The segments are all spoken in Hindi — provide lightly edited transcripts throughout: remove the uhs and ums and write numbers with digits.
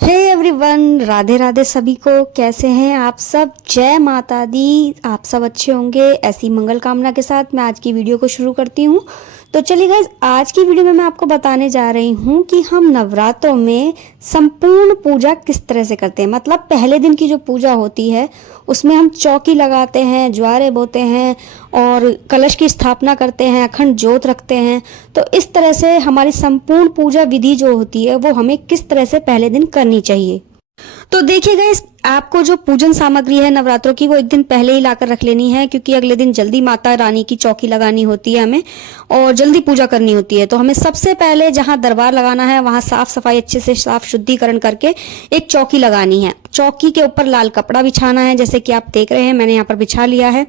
हे एवरीवन, राधे राधे सभी को। कैसे हैं आप सब? जय माता दी। आप सब अच्छे होंगे, ऐसी मंगल कामना के साथ मैं आज की वीडियो को शुरू करती हूँ। तो चलिए गाइज, आज की वीडियो में मैं आपको बताने जा रही हूँ कि हम नवरात्रों में संपूर्ण पूजा किस तरह से करते हैं। मतलब पहले दिन की जो पूजा होती है उसमें हम चौकी लगाते हैं, ज्वारे बोते हैं और कलश की स्थापना करते हैं, अखंड ज्योत रखते हैं। तो इस तरह से हमारी संपूर्ण पूजा विधि जो होती है वो हमें किस तरह से पहले दिन करनी चाहिए। तो देखिएगा, इस आपको जो पूजन सामग्री है नवरात्रों की वो एक दिन पहले ही लाकर रख लेनी है, क्योंकि अगले दिन जल्दी माता रानी की चौकी लगानी होती है हमें और जल्दी पूजा करनी होती है। तो हमें सबसे पहले जहां दरबार लगाना है वहां साफ सफाई अच्छे से साफ शुद्धिकरण करके एक चौकी लगानी है। चौकी के ऊपर लाल कपड़ा बिछाना है, जैसे कि आप देख रहे हैं मैंने यहाँ पर बिछा लिया है।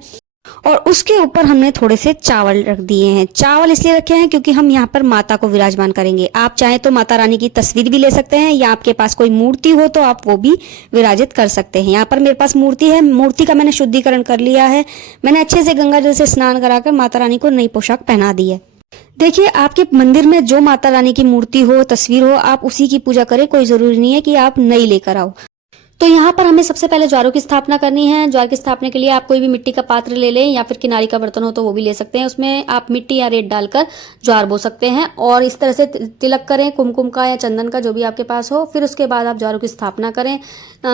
और उसके ऊपर हमने थोड़े से चावल रख दिए हैं। चावल इसलिए रखे हैं क्योंकि हम यहाँ पर माता को विराजमान करेंगे। आप चाहे तो माता रानी की तस्वीर भी ले सकते हैं, या आपके पास कोई मूर्ति हो तो आप वो भी विराजित कर सकते हैं। यहाँ पर मेरे पास मूर्ति है, मूर्ति का मैंने शुद्धिकरण कर लिया है। मैंने अच्छे से गंगा जल से स्नान कराकर माता रानी को नई पोशाक पहना दी है। देखिए, आपके मंदिर में जो माता रानी की मूर्ति हो, तस्वीर हो, आप उसी की पूजा करें। कोई जरूरी नहीं है कि आप नई लेकर आओ। तो यहाँ पर हमें सबसे पहले ज्वारों की स्थापना करनी है। ज्वार की स्थापना के लिए आप कोई भी मिट्टी का पात्र ले लें, या फिर किनारी का बर्तन हो तो वो भी ले सकते हैं। उसमें आप मिट्टी या रेत डालकर ज्वार बो सकते हैं और इस तरह से तिलक करें, कुमकुम का या चंदन का, जो भी आपके पास हो। फिर उसके बाद आप ज्वारों की स्थापना करें।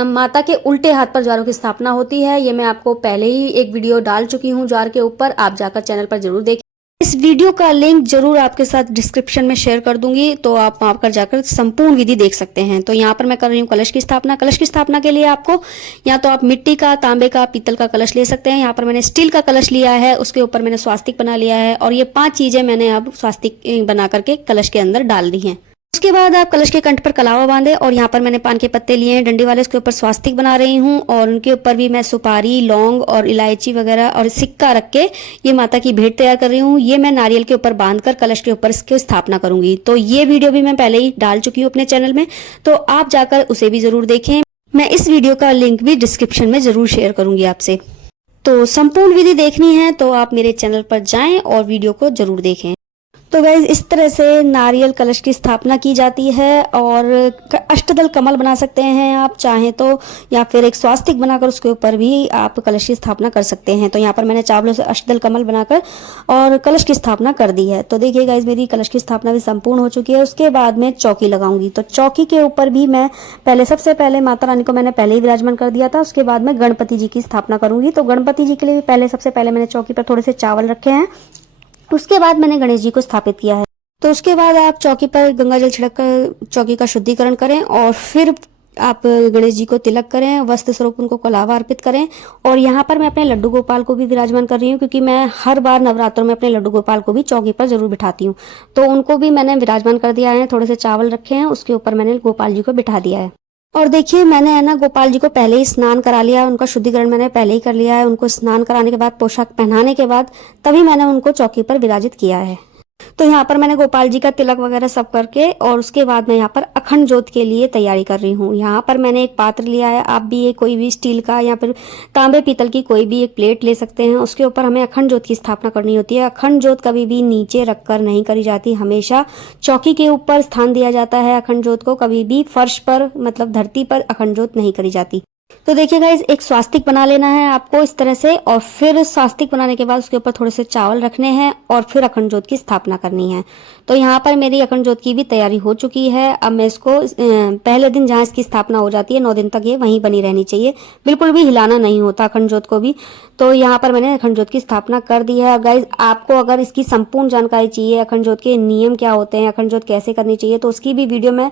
माता के उल्टे हाथ पर ज्वारों की स्थापना होती है। ये मैं आपको पहले ही एक वीडियो डाल चुकी हूँ ज्वार के ऊपर, आप जाकर चैनल पर जरूर देखें। इस वीडियो का लिंक जरूर आपके साथ डिस्क्रिप्शन में शेयर कर दूंगी, तो आप वहां पर जाकर संपूर्ण विधि देख सकते हैं। तो यहाँ पर मैं कर रही हूँ कलश की स्थापना। कलश की स्थापना के लिए आपको या तो आप मिट्टी का, तांबे का, पीतल का कलश ले सकते हैं। यहाँ पर मैंने स्टील का कलश लिया है, उसके ऊपर मैंने स्वास्तिक बना लिया है और ये 5 चीजें मैंने अब स्वास्तिक बना करके कलश के अंदर डाल दी हैं। उसके बाद आप कलश के कंठ पर कलावा बांधे और यहाँ पर मैंने पान के पत्ते लिए हैं डंडी वाले, उसके ऊपर स्वास्तिक बना रही हूँ और उनके ऊपर भी मैं सुपारी, लौंग और इलायची वगैरह और सिक्का रख के ये माता की भेंट तैयार कर रही हूँ। ये मैं नारियल के ऊपर बांधकर कलश के ऊपर इसकी स्थापना करूंगी। तो ये वीडियो भी मैं पहले ही डाल चुकी हूँ अपने चैनल में, तो आप जाकर उसे भी जरूर देखें। मैं इस वीडियो का लिंक भी डिस्क्रिप्शन में जरूर शेयर करूंगी आपसे। तो संपूर्ण विधि देखनी है तो आप मेरे चैनल पर जाएं और वीडियो को जरूर देखें। तो गाइज, इस तरह से नारियल कलश की स्थापना की जाती है और अष्टदल कमल बना सकते हैं आप चाहें तो, या फिर एक स्वास्तिक बनाकर उसके ऊपर भी आप कलश की स्थापना कर सकते हैं। तो यहाँ पर मैंने चावलों से अष्टदल कमल बनाकर और कलश की स्थापना कर दी है। तो देखिए गाइज, मेरी कलश की स्थापना भी संपूर्ण हो चुकी है। उसके बाद मैं चौकी लगाऊंगी। तो चौकी के ऊपर भी मैं सबसे पहले माता रानी को मैंने पहले ही विराजमान कर दिया था। उसके बाद मैं गणपति जी की स्थापना करूंगी। तो गणपति जी के लिए भी सबसे पहले मैंने चौकी पर थोड़े से चावल रखे हैं। उसके बाद मैंने गणेश जी को स्थापित किया है। तो उसके बाद आप चौकी पर गंगा जल छिड़क कर चौकी का शुद्धिकरण करें और फिर आप गणेश जी को तिलक करें, वस्त्र स्वरूप उनको कलावा अर्पित करें। और यहाँ पर मैं अपने लड्डू गोपाल को भी विराजमान कर रही हूँ, क्योंकि मैं हर बार नवरात्रों में अपने लड्डू गोपाल को भी चौकी पर जरूर बिठाती हूँ। तो उनको भी मैंने विराजमान कर दिया है। थोड़े से चावल रखे हैं, उसके ऊपर मैंने गोपाल जी को बिठा दिया है। और देखिए, मैंने है ना गोपाल जी को पहले ही स्नान करा लिया, उनका शुद्धिकरण मैंने पहले ही कर लिया है। उनको स्नान कराने के बाद, पोशाक पहनाने के बाद तभी मैंने उनको चौकी पर विराजित किया है। तो यहाँ पर मैंने गोपाल जी का तिलक वगैरह सब करके और उसके बाद मैं यहाँ पर अखंड ज्योत के लिए तैयारी कर रही हूँ। यहाँ पर मैंने एक पात्र लिया है, आप भी ये कोई भी स्टील का या फिर तांबे पीतल की कोई भी एक प्लेट ले सकते हैं। उसके ऊपर हमें अखंड ज्योत की स्थापना करनी होती है। अखंड ज्योत कभी भी नीचे रखकर नहीं करी जाती, हमेशा चौकी के ऊपर स्थान दिया जाता है अखंड ज्योत को। कभी भी फर्श पर, मतलब धरती पर अखंड ज्योत नहीं करी जाती। तो देखिए गाइस, एक स्वास्तिक बना लेना है आपको इस तरह से, और फिर स्वास्तिक बनाने के बाद उसके ऊपर थोड़े से चावल रखने हैं और फिर अखंड ज्योत की स्थापना करनी है। तो यहाँ पर मेरी अखंड ज्योत की भी तैयारी हो चुकी है। अब मैं इसको पहले दिन जहाँ इसकी स्थापना हो जाती है 9 दिन तक ये वहीं बनी रहनी चाहिए, बिल्कुल भी हिलाना नहीं होता अखंड ज्योत को भी। तो यहाँ पर मैंने अखंड ज्योत की स्थापना कर दी है। गाइज, आपको अगर इसकी संपूर्ण जानकारी चाहिए, अखंड ज्योत के नियम क्या होते हैं, अखंड ज्योत कैसे करनी चाहिए, तो उसकी भी वीडियो मैं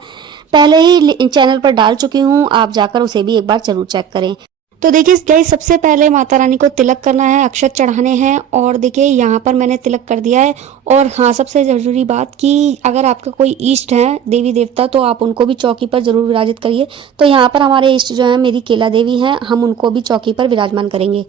पहले ही चैनल पर डाल चुकी हूँ। आप जाकर उसे भी एक बार जरूर चेक करें। तो देखिए गाइस, सबसे पहले माता रानी को तिलक करना है, अक्षत चढ़ाने हैं। और देखिए यहाँ पर मैंने तिलक कर दिया है। और हाँ, सबसे जरूरी बात कि अगर आपका कोई इष्ट है, देवी देवता, तो आप उनको भी चौकी पर जरूर विराजित करिए। तो यहाँ पर हमारे इष्ट जो है मेरी केला देवी हैं, हम उनको भी चौकी पर विराजमान करेंगे।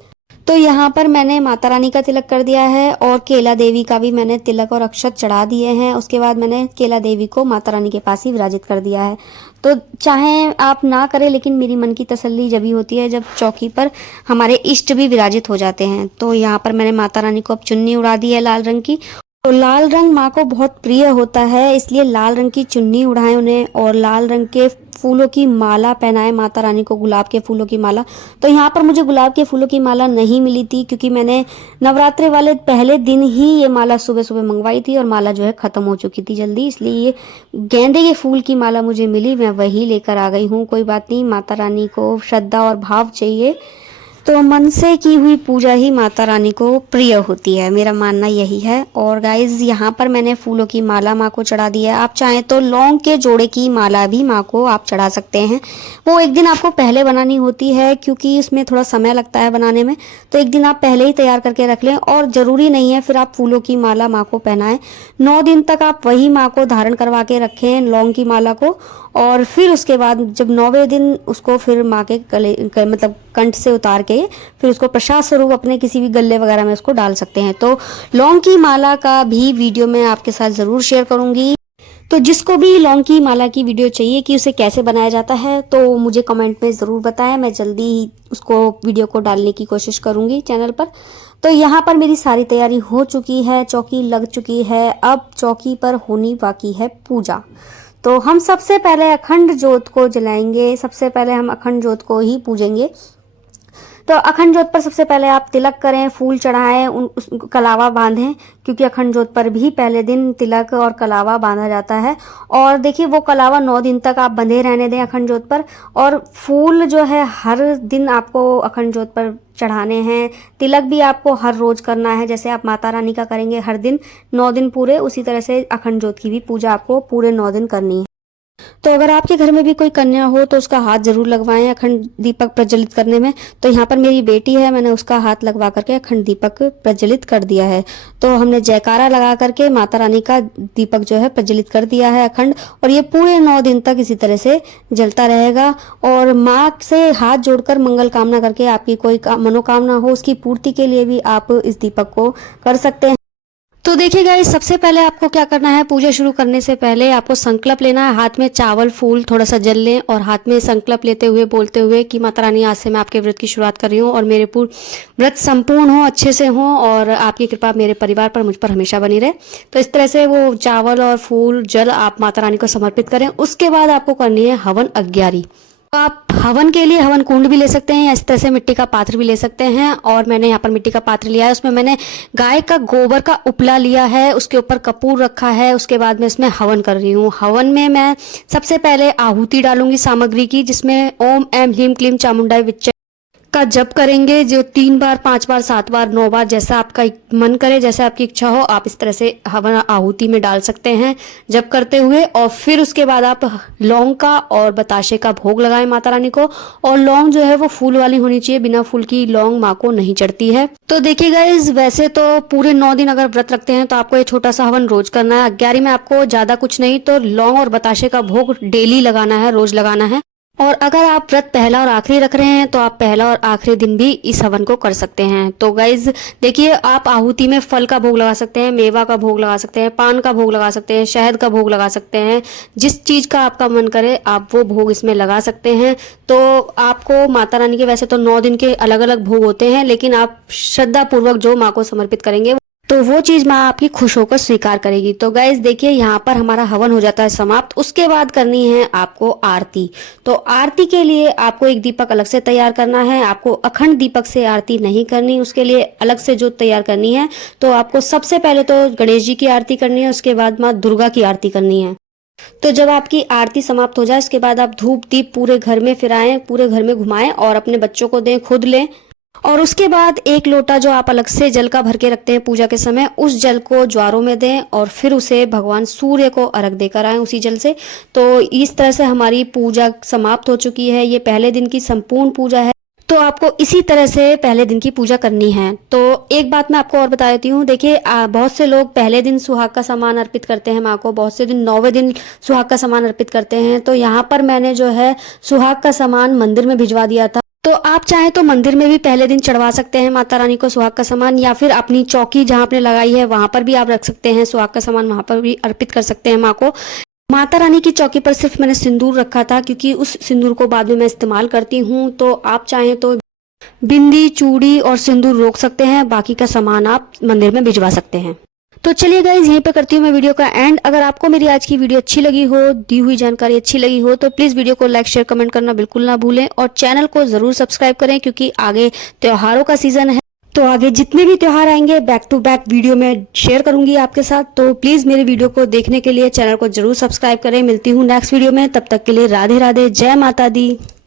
तो यहाँ पर मैंने माता रानी का तिलक कर दिया है और केला देवी का भी मैंने तिलक और अक्षत चढ़ा दिए हैं। उसके बाद मैंने केला देवी को माता रानी के पास ही विराजित कर दिया है। तो चाहे आप ना करें, लेकिन मेरी मन की तसल्ली जब ही होती है जब चौकी पर हमारे इष्ट भी विराजित हो जाते हैं। तो यहाँ पर मैंने माता रानी को अब चुन्नी उड़ा दी है लाल रंग की। तो लाल रंग माँ को बहुत प्रिय होता है, इसलिए लाल रंग की चुन्नी उड़ाएं उन्हें और लाल रंग के फूलों की माला पहनाएं माता रानी को, गुलाब के फूलों की माला। तो यहाँ पर मुझे गुलाब के फूलों की माला नहीं मिली थी, क्योंकि मैंने नवरात्रि वाले पहले दिन ही ये माला सुबह सुबह मंगवाई थी और माला जो है ख़त्म हो चुकी थी जल्दी, इसलिए ये गेंदे के फूल की माला मुझे मिली, मैं वही लेकर आ गई हूँ। कोई बात नहीं, माता रानी को श्रद्धा और भाव चाहिए, तो मन से की हुई पूजा ही माता रानी को प्रिय होती है, मेरा मानना यही है। और गाइज यहाँ पर मैंने फूलों की माला माँ को चढ़ा दी है। आप चाहें तो लौंग के जोड़े की माला भी माँ को आप चढ़ा सकते हैं। वो एक दिन आपको पहले बनानी होती है, क्योंकि उसमें थोड़ा समय लगता है बनाने में, तो एक दिन आप पहले ही तैयार करके रख लें। और ज़रूरी नहीं है फिर आप फूलों की माला माँ को पहनाएं, 9 दिन तक आप वही माँ को धारण करवा के रखें लौंग की माला को, और फिर उसके बाद जब 9वें दिन उसको फिर माँ के मतलब कंठ से उतार के फिर उसको प्रसाद स्वरूप अपने किसी भी गले वगैरह में उसको डाल सकते हैं। तो लौंग की माला का भी वीडियो मैं आपके साथ ज़रूर शेयर करूंगी। तो जिसको भी लौंग की माला की वीडियो चाहिए कि उसे कैसे बनाया जाता है, तो मुझे कमेंट में ज़रूर बताएं, मैं जल्दी ही उसको वीडियो को डालने की कोशिश करूंगी चैनल पर। तो यहाँ पर मेरी सारी तैयारी हो चुकी है, चौकी लग चुकी है, अब चौकी पर होनी बाकी है पूजा। तो हम सबसे पहले अखंड ज्योत को जलाएंगे, सबसे पहले हम अखंड ज्योत को ही पूजेंगे। तो अखंड ज्योत पर सबसे पहले आप तिलक करें, फूल चढ़ाएं, कलावा बांधें, क्योंकि अखंड ज्योत पर भी पहले दिन तिलक और कलावा बांधा जाता है। और देखिए वो कलावा 9 दिन तक आप बंधे रहने दें अखंड ज्योत पर। और फूल जो है हर दिन आपको अखंड ज्योत पर चढ़ाने हैं। तिलक भी आपको हर रोज करना है, जैसे आप माता रानी का करेंगे हर दिन 9 दिन पूरे, उसी तरह से अखंड ज्योत की भी पूजा आपको पूरे 9 दिन करनी है। तो अगर आपके घर में भी कोई कन्या हो तो उसका हाथ जरूर लगवाएं अखंड दीपक प्रज्वलित करने में। तो यहाँ पर मेरी बेटी है, मैंने उसका हाथ लगवा करके अखंड दीपक प्रज्वलित कर दिया है। तो हमने जयकारा लगा करके माता रानी का दीपक जो है प्रज्वलित कर दिया है अखंड, और ये पूरे 9 दिन तक इसी तरह से जलता रहेगा। और माँ से हाथ जोड़कर मंगल कामना करके आपकी कोई मनोकामना हो उसकी पूर्ति के लिए भी आप इस दीपक को कर सकते हैं। तो देखिए गाइस, सबसे पहले आपको क्या करना है, पूजा शुरू करने से पहले आपको संकल्प लेना है। हाथ में चावल फूल थोड़ा सा जल लें और हाथ में संकल्प लेते हुए बोलते हुए कि माता रानी आज से मैं आपके व्रत की शुरुआत कर रही हूँ और मेरे व्रत संपूर्ण हो, अच्छे से हो, और आपकी कृपा मेरे परिवार पर, मुझ पर हमेशा बनी रहे। तो इस तरह से वो चावल और फूल जल आप माता रानी को समर्पित करें। उसके बाद आपको करनी है हवन अग्यारी। तो आप हवन के लिए हवन कुंड भी ले सकते हैं या इस तरह से मिट्टी का पात्र भी ले सकते हैं। और मैंने यहाँ पर मिट्टी का पात्र लिया है, उसमें मैंने गाय का गोबर का उपला लिया है, उसके ऊपर कपूर रखा है। उसके बाद मैं इसमें हवन कर रही हूँ। हवन में मैं सबसे पहले आहुति डालूंगी सामग्री की, जिसमें ओम एम ह्रीम क्लीम चामुंडाई विच्चे का जप करेंगे, जो 3 बार 5 बार 7 बार 9 बार जैसा आपका मन करे, जैसा आपकी इच्छा हो, आप इस तरह से हवन आहुति में डाल सकते हैं जप करते हुए। और फिर उसके बाद आप लौंग का और बताशे का भोग लगाएं माता रानी को। और लौंग जो है वो फूल वाली होनी चाहिए, बिना फूल की लौंग माँ को नहीं चढ़ती है। तो देखिए गाइस, वैसे तो पूरे 9 दिन अगर व्रत रखते हैं तो आपको ये छोटा सा हवन रोज करना है। अग्यारी में आपको ज्यादा कुछ नहीं, तो लौंग और बताशे का भोग डेली लगाना है, रोज लगाना है। और अगर आप व्रत पहला और आखिरी रख रहे हैं तो आप पहला और आखिरी दिन भी इस हवन को कर सकते हैं। तो गाइज देखिए, आप आहुति में फल का भोग लगा सकते हैं, मेवा का भोग लगा सकते हैं, पान का भोग लगा सकते हैं, शहद का भोग लगा सकते हैं, जिस चीज का आपका मन करे आप वो भोग इसमें लगा सकते हैं। तो आपको माता रानी के वैसे तो 9 दिन के अलग अलग भोग होते हैं, लेकिन आप श्रद्धा पूर्वक जो माँ को समर्पित करेंगे तो वो चीज माँ आपकी खुश होकर स्वीकार करेगी। तो गाइज देखिए, यहाँ पर हमारा हवन हो जाता है समाप्त। उसके बाद करनी है आपको आरती। तो आरती के लिए आपको एक दीपक अलग से तैयार करना है। आपको अखंड दीपक से आरती नहीं करनी, उसके लिए अलग से जोत तैयार करनी है। तो आपको सबसे पहले तो गणेश जी की आरती करनी है, उसके बाद माँ दुर्गा की आरती करनी है। तो जब आपकी आरती समाप्त हो जाए, इसके बाद आप धूप दीप पूरे घर में फिराएं, पूरे घर में घुमाएं और अपने बच्चों को दें, खुद लें। और उसके बाद 1 लोटा जो आप अलग से जल का भर के रखते हैं पूजा के समय, उस जल को ज्वारों में दें और फिर उसे भगवान सूर्य को अर्घ देकर आए उसी जल से। तो इस तरह से हमारी पूजा समाप्त हो चुकी है। ये पहले दिन की संपूर्ण पूजा है। तो आपको इसी तरह से पहले दिन की पूजा करनी है। तो एक बात मैं आपको और बता देती हूँ, देखिए बहुत से लोग पहले दिन सुहाग का सामान अर्पित करते हैं माँ को, बहुत से दिन 9वें दिन सुहाग का सामान अर्पित करते हैं। तो यहाँ पर मैंने जो है सुहाग का सामान मंदिर में भिजवा दिया था। तो आप चाहें तो मंदिर में भी पहले दिन चढ़वा सकते हैं माता रानी को सुहाग का सामान, या फिर अपनी चौकी जहाँ आपने लगाई है वहां पर भी आप रख सकते हैं सुहाग का सामान, वहां पर भी अर्पित कर सकते हैं माँ को। माता रानी की चौकी पर सिर्फ मैंने सिंदूर रखा था, क्योंकि उस सिंदूर को बाद में मैं इस्तेमाल करती हूँ। तो आप चाहें तो बिंदी, चूड़ी और सिंदूर रोक सकते हैं, बाकी का सामान आप मंदिर में भिजवा सकते हैं। तो चलिए गाइज यहीं पे करती हूँ मैं वीडियो का एंड। अगर आपको मेरी आज की वीडियो अच्छी लगी हो, दी हुई जानकारी अच्छी लगी हो, तो प्लीज़ वीडियो को लाइक शेयर कमेंट करना बिल्कुल ना भूलें और चैनल को ज़रूर सब्सक्राइब करें, क्योंकि आगे त्योहारों का सीज़न है। तो आगे जितने भी त्योहार आएंगे बैक टू बैक वीडियो में शेयर करूंगी आपके साथ। तो प्लीज़ मेरे वीडियो को देखने के लिए चैनल को जरूर सब्सक्राइब करें। मिलती हूँ नेक्स्ट वीडियो में, तब तक के लिए राधे राधे, जय माता दी।